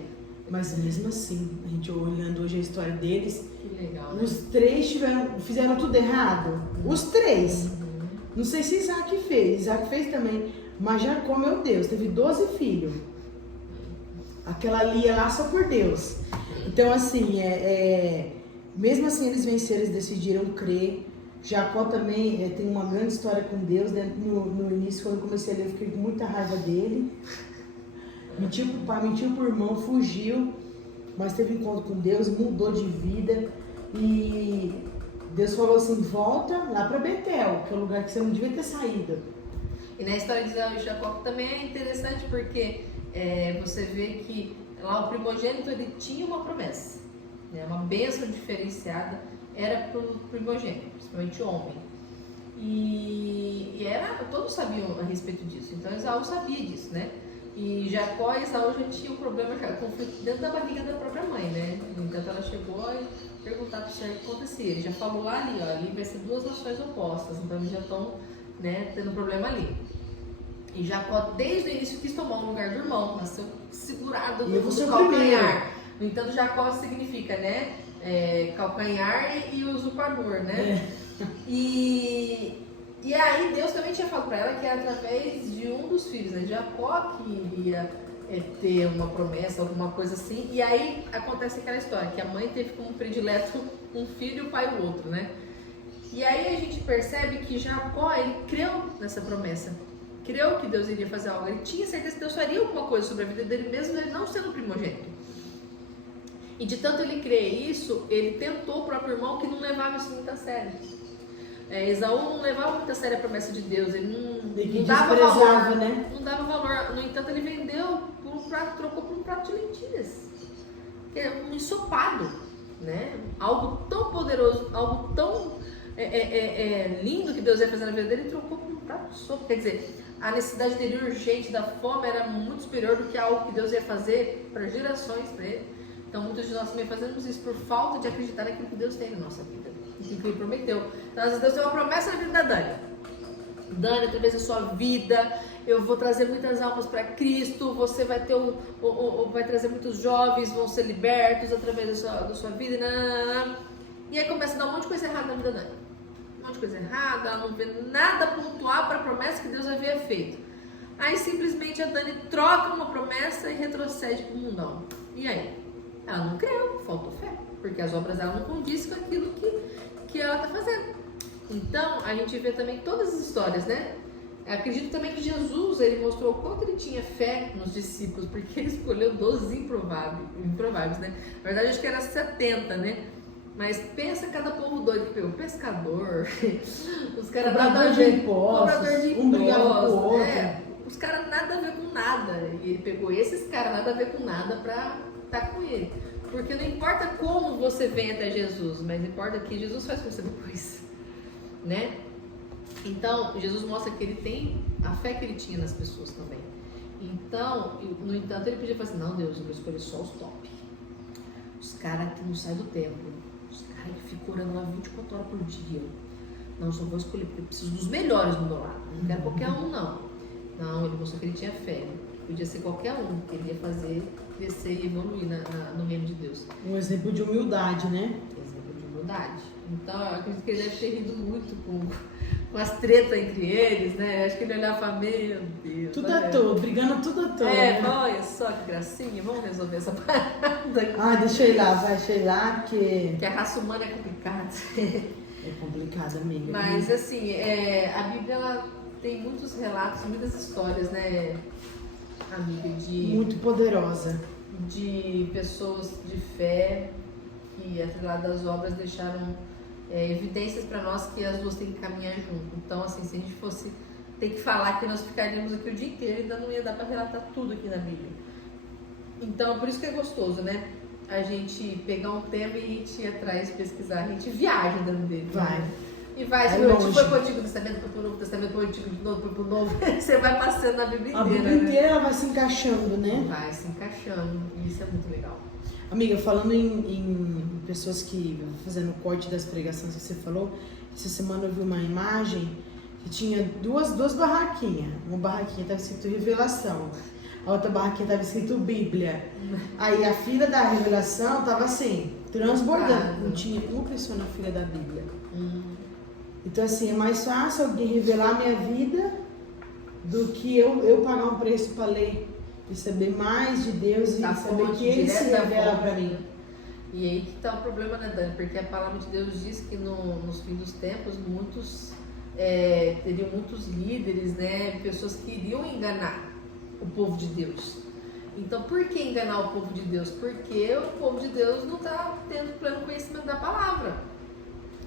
Mas mesmo assim, a gente olhando hoje a história deles, Que legal, né? os três fizeram tudo errado. Os três. Não sei se Isaac fez também. Mas Jacó, meu Deus, teve 12 filhos. Aquela Lia lá só por Deus. Então, assim, mesmo assim eles venceram, eles decidiram crer. Jacó também tem uma grande história com Deus, né? No início, quando eu comecei a ler, eu fiquei com muita raiva dele. Mentiu pro pai, mentiu pro irmão, fugiu, mas teve encontro com Deus, mudou de vida. E Deus falou assim, volta lá para Betel, que é o lugar que você não devia ter saído. E na história de Israel e Jacó também é interessante porque você vê que lá o primogênito ele tinha uma promessa, né? Uma bênção diferenciada era para o primogênito, principalmente o homem. E todos sabiam a respeito disso, então Esaú sabia disso, né? E Jacó e Esaú já tinham um problema, conflito dentro da barriga da própria mãe, né? Então ela chegou a perguntar para o Senhor o que acontecia. Ele já falou lá ali vai ser duas nações opostas, então eles já estão, né, tendo problema ali. E Jacó, desde o início, quis tomar o lugar do irmão, nasceu segurado no calcanhar. No entanto, Jacó significa, né, calcanhar e usurpador, né? E aí Deus também tinha falado para ela que era através de um dos filhos, né, Jacó, que iria ter uma promessa, alguma coisa assim. E aí acontece aquela história, que a mãe teve como predileto um filho e o pai o outro, né? E aí a gente percebe que Jacó, ele creu nessa promessa. Creu que Deus iria fazer algo. Ele tinha certeza que Deus faria alguma coisa sobre a vida dele, mesmo ele não sendo primogênito. E de tanto ele crer isso, ele tentou o próprio irmão que não levava isso muito a sério. Esaú não levava muito a sério a promessa de Deus, ele não dava valor, né? Não dava valor. No entanto, ele vendeu por um prato, trocou por um prato de lentilhas, que é um ensopado, né? Algo tão poderoso, algo tão lindo que Deus ia fazer na vida dele, ele trocou por um prato de sopa. Quer dizer, a necessidade dele urgente da fome era muito superior do que algo que Deus ia fazer para gerações para ele. Então muitos de nós também fazemos isso por falta de acreditar naquilo que Deus tem na nossa vida, naquilo que Ele prometeu. Então às vezes Deus tem uma promessa na vida da Dani. Dani, através da sua vida, eu vou trazer muitas almas para Cristo, você vai ter vai trazer muitos jovens, vão ser libertos através da sua vida. E aí começa a dar um monte de coisa errada na vida da Dani. Um monte de coisa errada, ela não vê nada pontual para a promessa que Deus havia feito. Aí simplesmente a Dani troca uma promessa e retrocede para o mundão. E aí? Ela não creu, faltou fé, porque as obras dela não condizem com aquilo que ela está fazendo. Então, a gente vê também todas as histórias, né? Eu acredito também que Jesus, ele mostrou o quanto ele tinha fé nos discípulos, porque ele escolheu 12 improváveis, né? Na verdade, acho que era 70, né? Mas pensa cada povo doido que pegou, pescador, os caras cobrador de impostos, um brigava com o outro. Os caras nada a ver com nada. E ele pegou esses caras nada a ver com nada pra estar com ele. Porque não importa como você vem até Jesus, mas importa o que Jesus faz com você depois, né? Então, Jesus mostra que ele tem a fé que ele tinha nas pessoas também. Então, no entanto, ele podia falar assim, não, Deus, eu vou escolher só os top. Os caras que não saem do templo. Os caras que ficam orando lá 24 horas por dia. Não, só vou escolher, porque eu preciso dos melhores do meu lado. Não quero qualquer um, não. Não, ele mostrou que ele tinha fé. Podia ser qualquer um que ele ia fazer crescer e evoluir no reino de Deus. Um exemplo de humildade, né? Exemplo de humildade. Então, eu acredito que ele deve ter rido muito com as tretas entre eles, né? Acho que ele olhava e falava, meu Deus. Tudo à toa, brigando tudo à toa. Né? Olha só que gracinha, vamos resolver essa parada aqui. Ah, deixa eu ir lá, porque... Que a raça humana é complicada. É complicada, amiga. Mas, assim, a Bíblia ela tem muitos relatos, muitas histórias, né? amiga, muito poderosa. De pessoas de fé que, atreladas das obras, deixaram evidências para nós que as duas têm que caminhar junto. Então, assim, se a gente fosse ter que falar que nós ficaríamos aqui o dia inteiro, ainda não ia dar para relatar tudo aqui na Bíblia. Então, por isso que é gostoso, né? A gente pegar um tema e a gente ir atrás, pesquisar, a gente viaja dentro dele. Vai. Né? E vai, se o foi pro Antigo Testamento, foi pro Novo Testamento, foi pro Antigo de novo, foi pro Novo, você vai passando na Bíblia inteira. A Bíblia inteira, né? Ela vai se encaixando, né? Vai se encaixando, e isso é muito legal. Amiga, falando em pessoas que fazendo o corte das pregações que você falou, essa semana eu vi uma imagem que tinha duas barraquinhas. Uma barraquinha estava escrito Revelação, a outra barraquinha estava escrito Bíblia. Aí a fila da Revelação estava assim, transbordando. Não tinha uma pessoa na fila da Bíblia. Então assim, é mais fácil alguém revelar a minha vida do que eu pagar um preço para ler e saber mais de Deus e saber que Ele se revela para mim. E aí que está o problema, né, Dani? Porque a palavra de Deus diz que nos fins dos tempos muitos teriam muitos líderes, né, pessoas que iriam enganar o povo de Deus. Então, por que enganar o povo de Deus? Porque o povo de Deus não está tendo pleno conhecimento da palavra.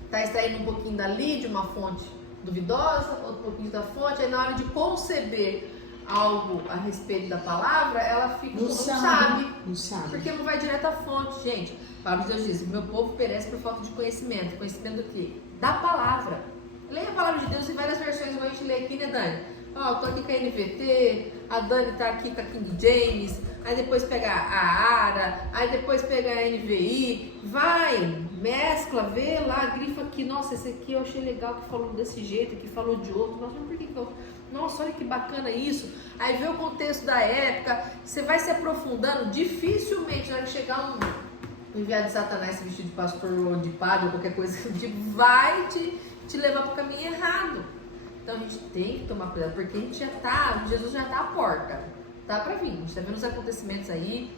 Está extraindo um pouquinho dali de uma fonte duvidosa, outro pouquinho da fonte, aí na hora de conceber algo a respeito da palavra, ela fica não sabe. Porque não vai direto à fonte, gente. A palavra de Deus diz: meu povo perece por falta de conhecimento. Conhecimento do quê? Da palavra. Leia a palavra de Deus em várias versões, igual a gente lê aqui, né, Dani? Ó, eu tô aqui com a NVT, a Dani tá aqui com a King James, aí depois pega a ARA, aí depois pega a NVI, vai, mescla, vê lá, grifa aqui, nossa, esse aqui eu achei legal que falou desse jeito, que falou de outro, nossa, mas por que eu... Nossa, olha que bacana isso. Aí vê o contexto da época, você vai se aprofundando, dificilmente na hora que chegar um enviado de Satanás, esse vestido de pastor ou de padre ou qualquer coisa, vai te levar para o caminho errado. Então a gente tem que tomar cuidado, porque a gente Jesus já está à porta, tá para vir. A gente está vendo os acontecimentos aí,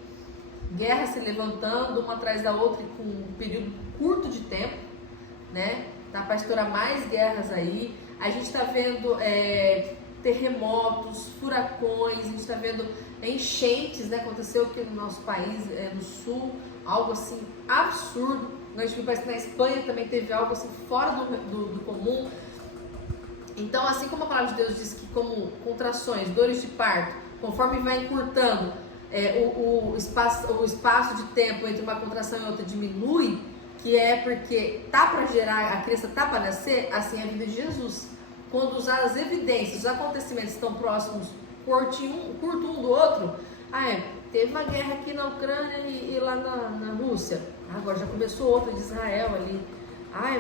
guerras se levantando uma atrás da outra com um período curto de tempo, né? Tá para estourar mais guerras aí. A gente está vendo terremotos, furacões, a gente está vendo enchentes, né? Aconteceu aqui no nosso país, no sul, algo assim absurdo. A gente viu, parece que na Espanha também teve algo assim fora do comum. Então, assim como a palavra de Deus diz que como contrações, dores de parto, conforme vai encurtando o espaço de tempo entre uma contração e outra diminui, que é porque tá para gerar, a criança tá para nascer, assim é a vida de Jesus. Quando as evidências, os acontecimentos estão próximos, curto um do outro, teve uma guerra aqui na Ucrânia e lá na Rússia, agora já começou outra de Israel ali,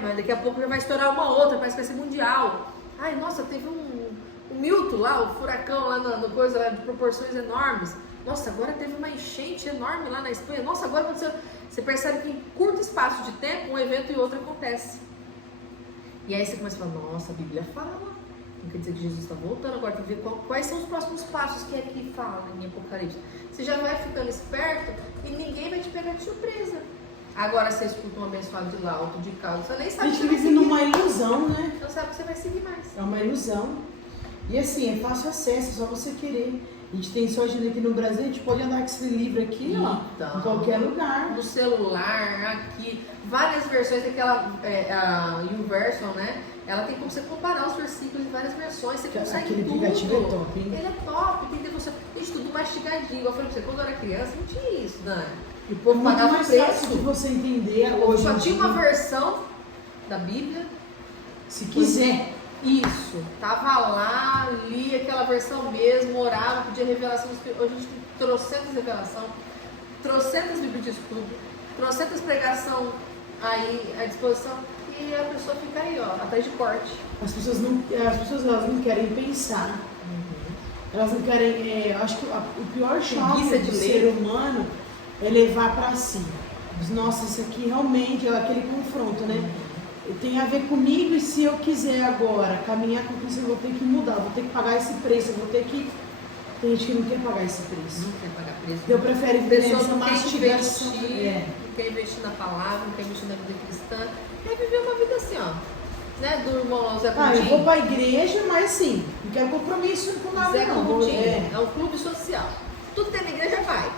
mas daqui a pouco já vai estourar uma outra, parece que vai ser mundial. Nossa, teve um Milton lá, o furacão lá no coisa lá, de proporções enormes. Nossa, agora teve uma enchente enorme lá na Espanha. Nossa, agora aconteceu. Você percebe que em curto espaço de tempo, um evento e outro acontece. E aí você começa a falar, nossa, a Bíblia fala. Não quer dizer que Jesus está voltando agora para ver quais são os próximos passos que aqui fala em Apocalipse. Você já vai ficando esperto e ninguém vai te pegar de surpresa. Agora você escuta um abençoado de lá, outro de cá, você nem sabe. A gente vive numa ilusão, né? Não sabe que você vai seguir mais. É uma ilusão. E assim, é fácil acesso, é só você querer. A gente tem só agenda aqui no Brasil, a gente pode andar com esse livro aqui, em qualquer lugar. No celular, aqui, várias versões, aquela, a YouVersion, né? Ela tem como você comparar os versículos em várias versões, você consegue aquele tudo. aplicativo é top, hein? Ele é top, tem você, tudo mastigadinho. Igual eu falei pra você, quando eu era criança, não tinha isso, Dani. E o povo pagava mais fácil de você entender hoje. Só tinha uma versão da Bíblia. Se quiser. Isso, tava lá, lia aquela versão mesmo, orava, pedia revelação. Hoje a gente tem trocentas revelação, trocentas bíblias de estudo, trocentas pregação aí à disposição, e a pessoa fica aí, atrás de corte. As pessoas elas não querem pensar. Elas não querem. Acho que o pior choque do ser humano é levar para si. Nossa, isso aqui realmente é aquele confronto, né? Tem a ver comigo, e se eu quiser agora caminhar com isso, eu vou ter que mudar, vou ter que pagar esse preço, eu vou ter que... Tem gente que não quer pagar esse preço. Não quer pagar preço. Eu prefiro viver essa mastigação. Não quer investir na palavra, não quer investir na vida cristã, quer viver uma vida assim, né, do irmão Zé Ah, eu Pudim. vou pra igreja, mas assim, não quero compromisso com nada Zé não. Pudim, É. é um clube social. Tudo tem na igreja, vai.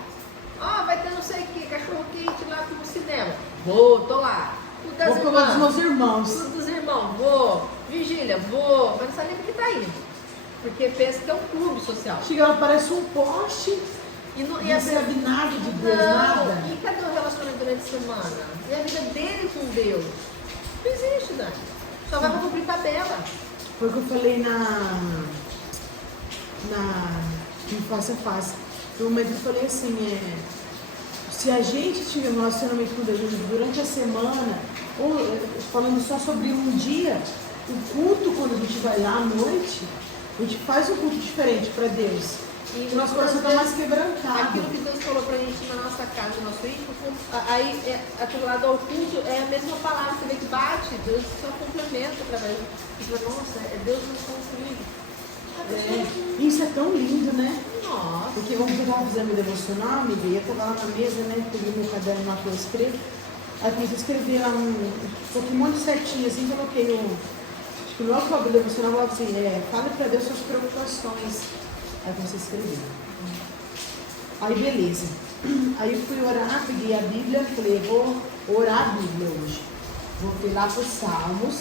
Ó, vai ter não sei o que, cachorro quente lá pro cinema. Vou, tô lá. Tudo das Vou pegar dos meus irmãos. Tudo dos irmãos, vou. Vigília, vou. Mas não sabe nem porque tá indo. Porque pensa que é um clube social. Chega lá, parece um poste, E não não sabe nada de Deus, não, nada. e cadê o relacionamento durante a semana? E a vida dele com Deus? Não existe, Dani. Só vai pra cumprir tabela. Foi o que eu falei no Face a Face. No momento eu falei assim, se a gente tiver um relacionamento com Deus durante a semana, ou falando só sobre um dia, o culto, quando a gente vai lá à noite, a gente faz um culto diferente para Deus. E O nosso coração está mais quebrantado. aquilo que Deus falou pra gente na nossa casa, no nosso íntimo, aí aquele lado oculto é a mesma palavra, você vê que bate, Deus só complementa através de nossa, é Deus nos construindo. Isso é tão lindo, né? Nossa. Porque vamos pegar o exame devocional, amiga, e eu tava lá na mesa, né? Peguei meu caderno lá que eu escrevo. Aí comecei a escrever lá coloquei um monte de setinha assim, coloquei acho que logo que eu abri o devocional, eu falava assim, fale pra Deus suas preocupações. Aí comecei a escrever. Aí beleza. Aí eu fui orar, peguei a Bíblia, falei, vou orar a Bíblia hoje. Voltei lá para os Salmos.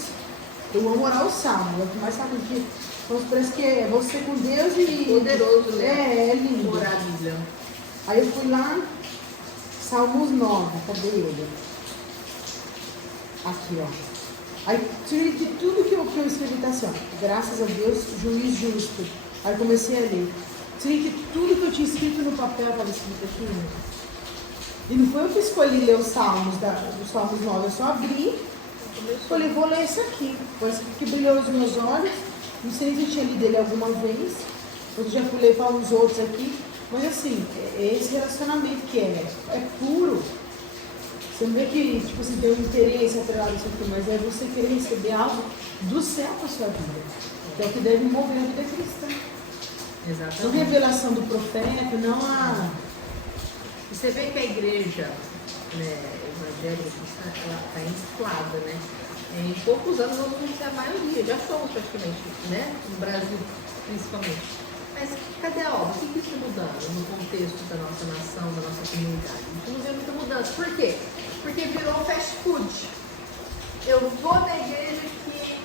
Eu amo orar os Salmos, é o que mais sabe que parece que é você com Deus e. Poderoso, né? É lindo. Orar a Bíblia. Aí eu fui lá, Salmos 9, cadê ele? Aqui, ó. Aí tirei de tudo que eu escrevi, tá assim, ó. Graças a Deus, juiz justo. Aí comecei a ler. Tirei de tudo que eu tinha escrito no papel, estava escrito aqui. Né? E não foi eu que escolhi ler os Salmos, dos Salmos 9, eu só abri. Falei, vou ler isso aqui. Foi isso que brilhou os meus olhos. Não sei se eu tinha lido ele alguma vez. Eu já fui ler para os outros aqui. Mas assim, é esse relacionamento que é puro. Você não vê que tipo assim, tem um interesse atrelado a isso aqui, mas é você querer receber algo do céu para a sua vida. Que é o que deve mover a vida cristã. Exatamente. Não revelação do profeta, não a. E você vê que a igreja evangélica, ela está inflada, né? Em poucos anos nós vamos ser a maioria, já somos praticamente, né? No Brasil, principalmente. Mas cadê a obra? O que está mudando no contexto da nossa nação, da nossa comunidade? A gente não vê muita mudança. Por quê? Porque virou um fast food. Eu vou na igreja que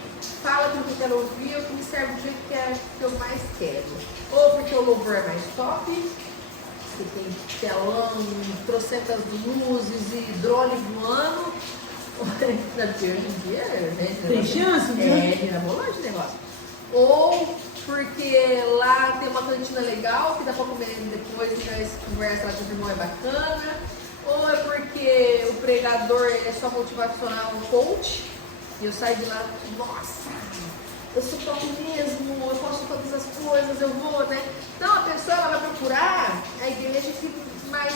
fala do que eu quero ouvir, ou que me serve do jeito que eu mais quero. Ou porque o louvor é mais top, que tem telão, trocentas luzes e drone voando. Porque hoje em dia, gente, Tem chance, viu? é volante o negócio. Ou porque lá tem uma cantina legal que dá pra comer depois e essa conversa lá com o irmão é bacana. Ou é porque o pregador é só motivacional, um coach, e eu saio de lá, nossa, eu sou top mesmo, eu posso todas as coisas, eu vou, né? Então a pessoa ela vai procurar a igreja que mais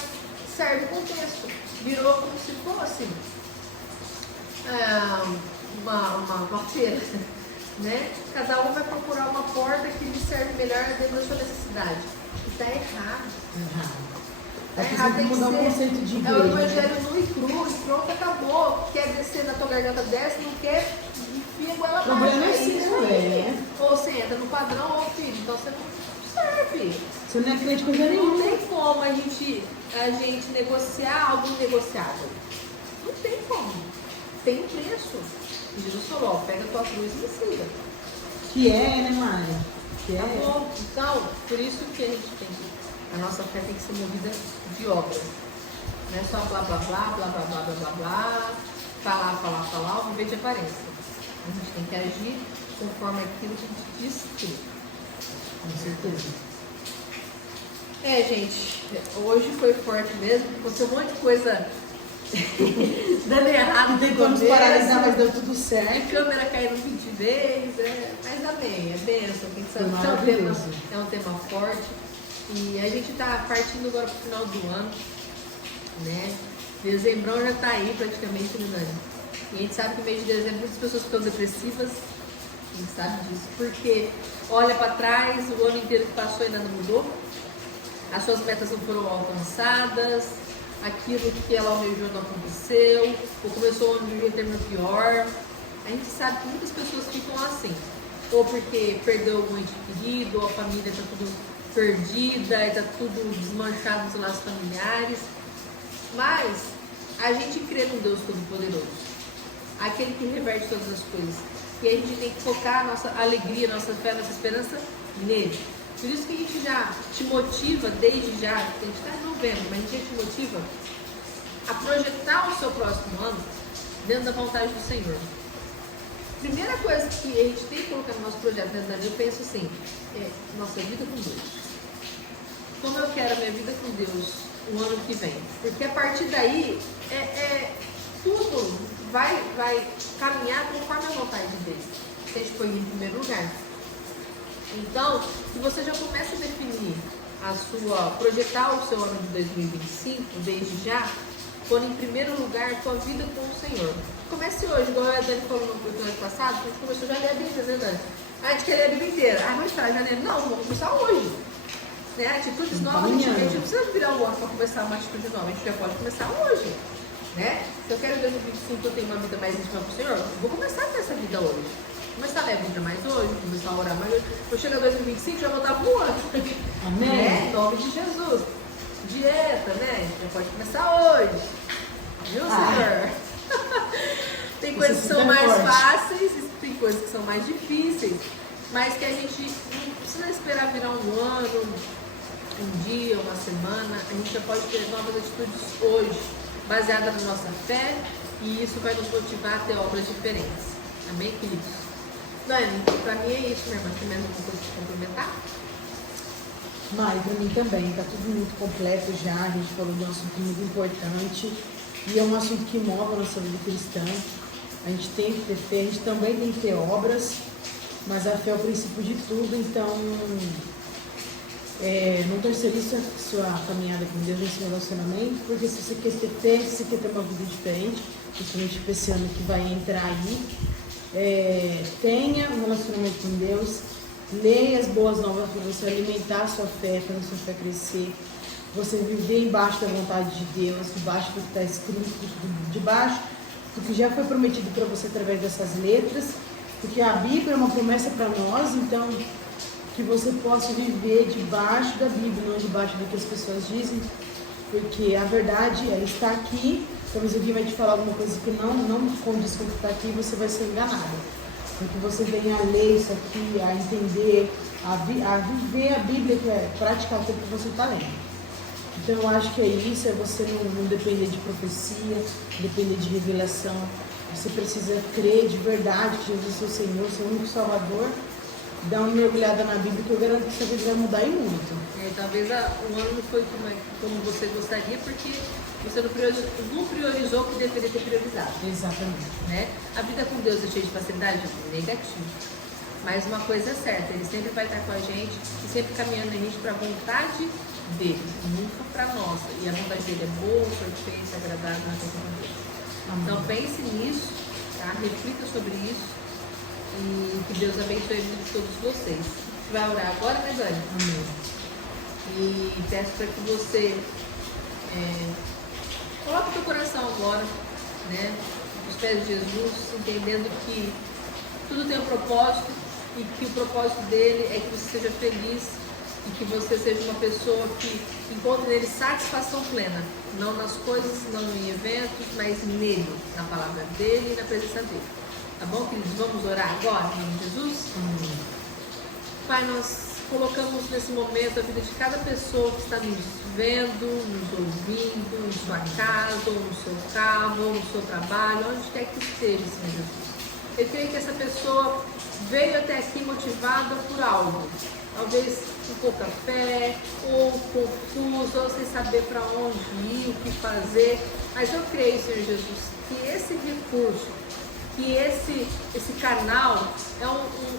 serve o contexto. Virou como se fosse uma feira, né? Cada um vai procurar uma porta que lhe serve melhor dentro da sua necessidade. E tá errado. Tá errado, tem que mudar o ser. conceito de É igreja. o evangelho nu e cru, e pronto, acabou. Quer descer na tua garganta, desce, não quer, enfia igual ela O problema é baixa. isso, Ou você entra no padrão, ou filho, então você não serve. Você não é crente coisa Não nenhuma. tem como a gente negociar algo negociável. Não tem como. Tem um preço. E Jesus falou, ó, pega a tua cruz e me siga. Que é, né, Mária? Que Tá é. bom? Então, por isso que a gente tem que, a nossa fé tem que ser movida de obras. Não é só blá blá blá, blá blá blá blá blá blá, falar, ou viver de aparência. A gente tem que agir conforme aquilo que a gente diz que. Com certeza. Gente, hoje foi forte mesmo, aconteceu um monte de coisa dando errado. Tentamos paralisar, mas deu tudo A certo. câmera caindo 20 vezes, mas amém, é bênção, tem que Foi saber. maravilhoso. É um tema forte. E a gente está partindo agora para o final do ano, né? Dezembrão já está aí praticamente, né, Dani? E a gente sabe que no mês de dezembro muitas pessoas ficam depressivas. A gente sabe disso, porque olha para trás, o ano inteiro que passou ainda não mudou. As suas metas não foram alcançadas, aquilo que ela almejou não aconteceu, ou começou o ano de um jeito terminou pior. A gente sabe que muitas pessoas ficam assim, ou porque perdeu algum ente querido, ou a família está tudo perdida, está tudo desmanchado nos laços familiares. Mas a gente crê num Deus Todo-Poderoso, aquele que reverte todas as coisas. E a gente tem que focar a nossa alegria, nossa fé, nossa esperança nele. Por isso que a gente já te motiva desde já, a gente está em novembro, mas a gente já te motiva a projetar o seu próximo ano dentro da vontade do Senhor. Primeira coisa que a gente tem que colocar no nosso projeto dentro da vida, eu penso assim, é nossa vida com Deus. Como eu quero a minha vida com Deus o ano que vem? Porque a partir daí, tudo vai caminhar conforme a vontade dele. Se a gente põe em primeiro lugar. Então, se você já começa a definir projetar o seu ano de 2025, desde já, pôr em primeiro lugar a tua vida com o Senhor. Comece hoje, igual a Dani falou no episódio passado, a gente começou já a ler a Bíblia, né, Dani? A gente quer ler a Bíblia inteira. Mas tá, janeiro. Não, vamos começar hoje. Né? Atitudes novas, a gente não precisa virar o ano para começar uma atitude nova, a gente já pode começar hoje. Né? Se eu quero em 2025 eu tenho uma vida mais íntima com o Senhor, eu vou começar a ter essa vida hoje. Começar a ler a Bíblia mais hoje, começar a orar mais hoje. Eu chego a 2025 já vou estar voando. Amém. Né? Em nome de Jesus. Dieta, né? Já pode começar hoje. Viu, Senhor? Tem coisas que são mais fáceis, tem coisas que são mais difíceis, mas que a gente não precisa esperar virar um ano, um dia, uma semana. A gente já pode ter novas atitudes hoje, baseada na nossa fé, e isso vai nos motivar a ter obras diferentes. Amém, queridos? Dani, pra mim é isso, minha irmã. Tem mais alguma coisa para complementar? Mari, pra mim também, tá tudo muito completo já. A gente falou de um assunto muito importante e é um assunto que move a nossa vida cristã. A gente tem que ter fé, a gente também tem que ter obras, mas a fé é o princípio de tudo, então não terceirize sua caminhada com Deus nesse relacionamento, porque se você quer ter fé, se você quer ter uma vida diferente, principalmente para esse ano que vai entrar aí, tenha um relacionamento com Deus, leia as boas novas para você alimentar a sua fé, fazer a sua fé crescer, você viver embaixo da vontade de Deus, debaixo do que está escrito, debaixo do que já foi prometido para você através dessas letras, porque a Bíblia é uma promessa para nós, então que você possa viver debaixo da Bíblia, não debaixo do que as pessoas dizem, porque a verdade está aqui. Talvez alguém vai te falar alguma coisa que não condiz com o que está aqui, e você vai ser enganado, porque você vem a ler isso aqui, a entender, a viver a Bíblia, que é praticar o que você está lendo. Então eu acho que é isso, é você não depender de profecia, depender de revelação. Você precisa crer de verdade que Jesus é o seu Senhor, seu único Salvador. Dá uma mergulhada na Bíblia que eu garanto que sua vida vai mudar e muito. Talvez o ano não foi como você gostaria, porque você não priorizou o que deveria ter priorizado. Exatamente. Né? A vida com Deus é cheia de facilidade? Negativo. Mas uma coisa é certa, Ele sempre vai estar com a gente e sempre caminhando a gente para a vontade dele, nunca para a nossa. E a vontade dele é boa, perfeita, agradável, na coisa de Deus. Então pense nisso, tá? Reflita sobre isso e que Deus abençoe a vida de todos vocês. A gente vai orar agora, né, Dani? Amém. E peço para que você coloque o teu coração agora, né, aos pés de Jesus, entendendo que tudo tem um propósito e que o propósito dele é que você seja feliz e que você seja uma pessoa que encontre nele satisfação plena, não nas coisas, não em eventos, mas nele, na palavra dele e na presença dele. Tá bom, queridos? Vamos orar agora, em nome de Jesus? Pai, nós colocamos nesse momento a vida de cada pessoa que está nos vendo, nos ouvindo, em sua casa, ou no seu carro, ou no seu trabalho, onde quer que esteja, Senhor Jesus. Eu creio que essa pessoa veio até aqui motivada por algo, talvez com pouca fé, ou confuso, ou sem saber para onde ir, o que fazer, mas eu creio, Senhor Jesus, que esse recurso, que esse canal é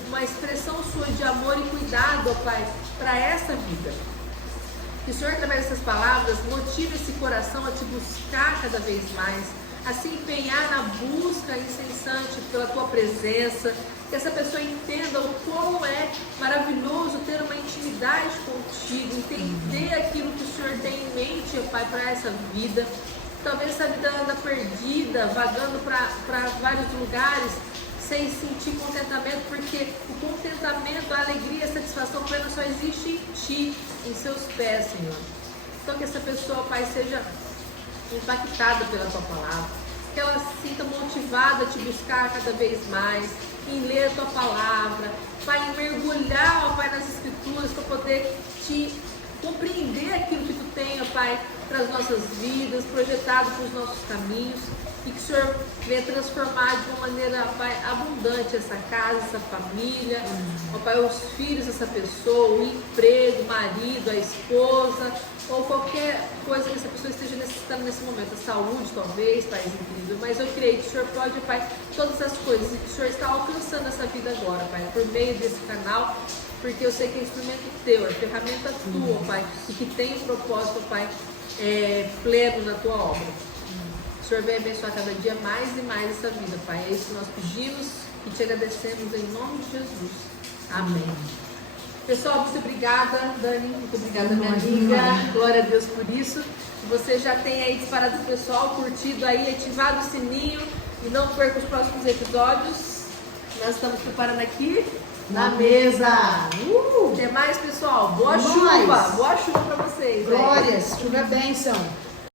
uma expressão sua de amor e cuidado, ó Pai, para essa vida. Que o Senhor, através dessas palavras, motive esse coração a te buscar cada vez mais, a se empenhar na busca incessante pela tua presença, que essa pessoa entenda o quão é maravilhoso ter uma intimidade contigo, entender aquilo que o Senhor tem em mente, ó Pai, para essa vida. Talvez essa vida anda perdida, vagando para vários lugares, sem sentir contentamento, porque o contentamento, a alegria, a satisfação plena só existe em Ti, em Seus pés, Senhor. Então que essa pessoa, Pai, seja impactada pela Tua palavra, que ela se sinta motivada a Te buscar cada vez mais, em ler a Tua palavra, Pai, em mergulhar, ó Pai, nas Escrituras, para poder Te compreender aquilo que Tu tem, ó Pai, para as nossas vidas, projetado para os nossos caminhos, e que o Senhor venha transformar de uma maneira, Pai, abundante essa casa, essa família, ó Pai, os filhos dessa pessoa, o emprego, o marido, a esposa, ou qualquer coisa que essa pessoa esteja necessitando nesse momento, a saúde talvez, Pai incrível, mas eu creio que o Senhor pode, Pai, todas as coisas, e que o Senhor está alcançando essa vida agora, Pai, por meio desse canal, porque eu sei que é instrumento Teu, é ferramenta Tua, Pai, e que tem um propósito, Pai, pleno na Tua obra. O Senhor vem abençoar cada dia mais e mais essa vida, Pai. É isso que nós pedimos e Te agradecemos em nome de Jesus. Amém. Pessoal, muito obrigada, Dani. Muito obrigada, minha amiga. Glória a Deus por isso. Você já tem aí disparado o pessoal, curtido aí, ativado o sininho e não perca os próximos episódios. Nós estamos preparando aqui Na mesa. Até mais, pessoal. Boa chuva. Boa chuva para vocês. Glórias. Chuva é bênção.